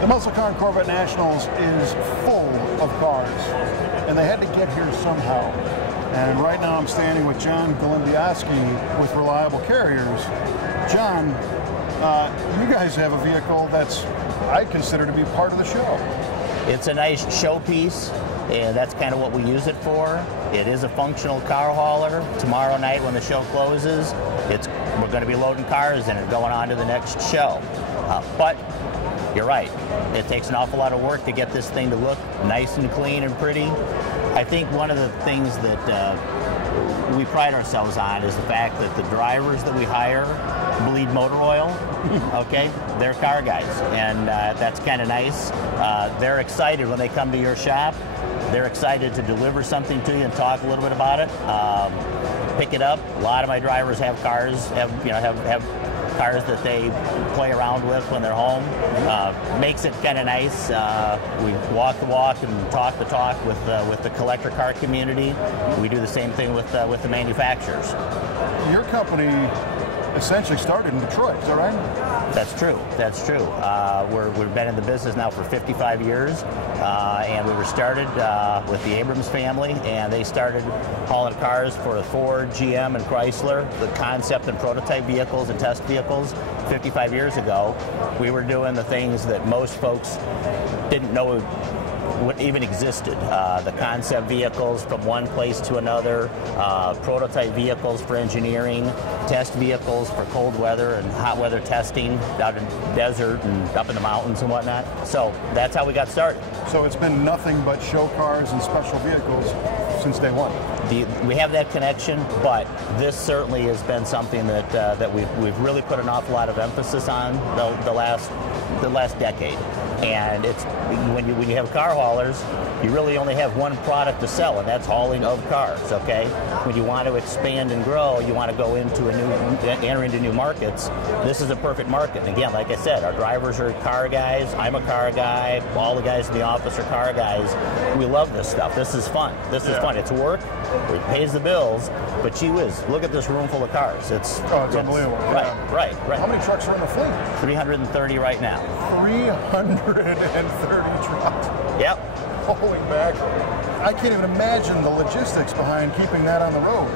The Muscle Car and Corvette Nationals is full of cars, and they had to get here somehow. And right now I'm standing with John Golembiowski with Reliable Carriers. John, you guys have a vehicle that's, I consider to be part of the show. It's a nice showpiece, and that's kind of what we use it for. It is a functional car hauler. Tomorrow night when the show closes, we're going to be loading cars in it, going on to the next show. But you're right, it takes an awful lot of work to get this thing to look nice and clean and pretty. I think one of the things that we pride ourselves on is the fact that the drivers that we hire bleed motor oil. Okay, they're car guys, and that's kind of nice. They're excited when they come to your shop. They're excited to deliver something to you and talk a little bit about it. Pick it up. A lot of my drivers have cars, have cars that they play around with when they're home. Makes it kind of nice. We walk the walk and talk the talk with the collector car community. We do the same thing with the manufacturers. Your company essentially started in Detroit, is that right? That's true. That's true. We've been in the business now for 55 years, and we were started with the Abrams family, and they started hauling cars for Ford, GM, and Chrysler, the concept and prototype vehicles and test vehicles. 55 years ago, we were doing the things that most folks didn't know what even existed. The concept vehicles from one place to another, prototype vehicles for engineering, test vehicles for cold weather and hot weather testing out in the desert and up in the mountains and whatnot. So that's how we got started. So it's been nothing but show cars and special vehicles since day one. We have that connection, but this certainly has been something that we've really put an awful lot of emphasis on the last decade. And it's when you have car haulers, you really only have one product to sell, and that's hauling of cars. Okay, when you want to expand and grow, you want to go into enter into new markets. This is a perfect market. And again, like I said, our drivers are car guys. I'm a car guy. All the guys in the office are car guys. We love this stuff. This is fun. This is fun. It's work. It pays the bills. But gee whiz, look at this room full of cars. It's unbelievable. Right. How many trucks are in the fleet? 330 right now. 330 trucks. Yep. Holy mackerel. I can't even imagine the logistics behind keeping that on the road.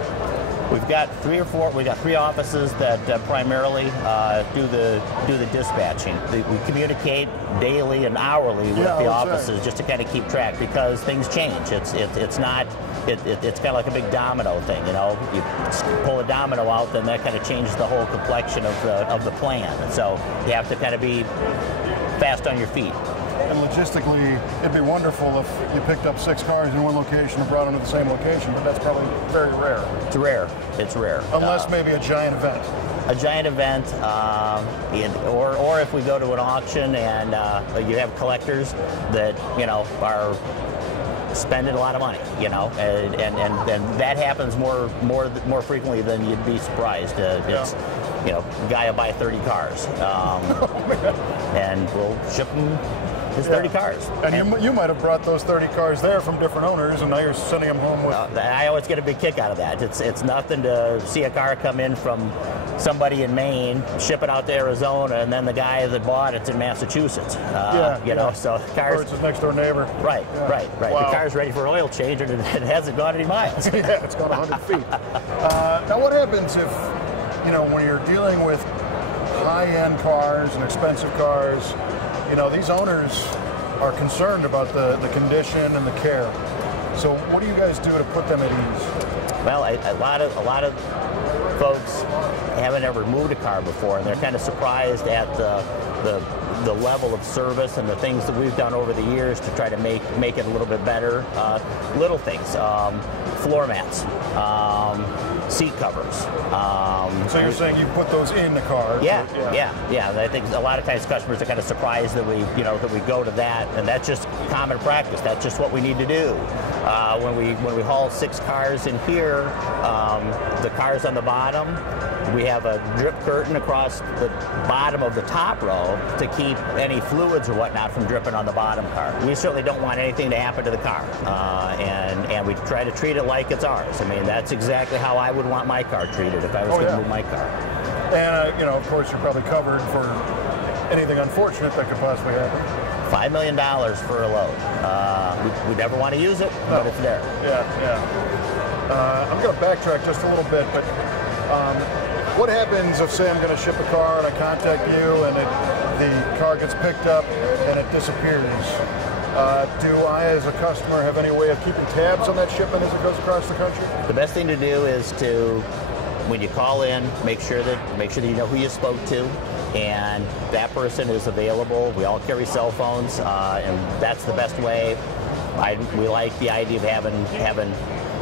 We've got three offices that primarily do the dispatching. We communicate daily and hourly with the offices just to kind of keep track, because things change. It's kind of like a big domino thing, you know. You pull a domino out, then that kind of changes the whole complexion of the plan. And so you have to kind of be fast on your feet. And logistically, it'd be wonderful if you picked up 6 cars in one location and brought them to the same location, but that's probably very rare. It's rare. It's rare. Unless maybe a giant event. A giant event, or if we go to an auction and you have collectors that are spending a lot of money, and that happens more frequently than you'd be surprised. It's a guy will buy 30 cars, and we'll ship them his 30 cars. And you might have brought those 30 cars there from different owners, and now you're sending them home with... I always get a big kick out of that. It's nothing to see a car come in from somebody in Maine, ship it out to Arizona, and then the guy that bought it's in Massachusetts. So cars... Or it's his next door neighbor. Right. Wow. The car's ready for oil change, and it hasn't gone any miles. Yeah, it's gone 100 feet. Now what happens if, when you're dealing with high-end cars and expensive cars, these owners are concerned about the condition and the care. So what do you guys do to put them at ease? Well, a lot of folks haven't ever moved a car before, and they're kind of surprised at the level of service and the things that we've done over the years to try to make it a little bit better. Little things, floor mats, seat covers. So you're saying you put those in the car? Yeah. I think a lot of times customers are kind of surprised that we go to that, and that's just common practice. That's just what we need to do. When we haul 6 cars in here, the cars on the bottom, we have a drip curtain across the bottom of the top row to keep any fluids or whatnot from dripping on the bottom car. We certainly don't want anything to happen to the car, and we try to treat it like it's ours. I mean, that's exactly how I would want my car treated if I was going to move my car. And of course, you're probably covered for anything unfortunate that could possibly happen. $5 million for a load. We never want to use it, but it's there. I'm going to backtrack just a little bit, but what happens if, say, I'm going to ship a car and I contact you and the car gets picked up and it disappears? Do I, as a customer, have any way of keeping tabs on that shipment as it goes across the country? The best thing to do is to, when you call in, make sure that you know who you spoke to, and that person is available. We all carry cell phones, and that's the best way. We like the idea of having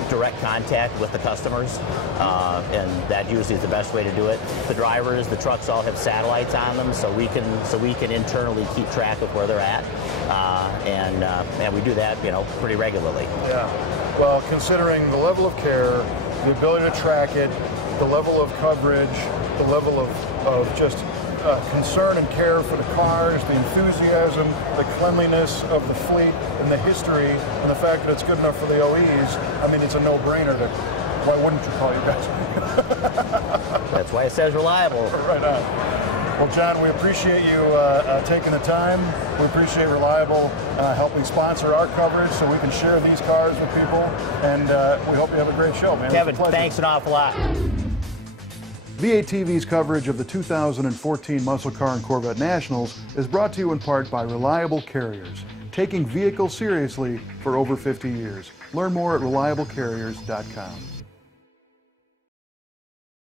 direct contact with the customers, and that usually is the best way to do it. The drivers, the trucks all have satellites on them, so we can internally keep track of where they're at, and we do that, pretty regularly. Yeah. Well, considering the level of care, the ability to track it, the level of coverage, the level of just concern and care for the cars, the enthusiasm, the cleanliness of the fleet, and the history, and the fact that it's good enough for the OEs, I mean, it's a no-brainer that why wouldn't you call you guys? That's why it says reliable. Right on. Well, John, we appreciate you taking the time. We appreciate Reliable helping sponsor our coverage so we can share these cars with people, and we hope you have a great show, man. Kevin, thanks an awful lot. VATV's coverage of the 2014 Muscle Car and Corvette Nationals is brought to you in part by Reliable Carriers, taking vehicles seriously for over 50 years. Learn more at reliablecarriers.com.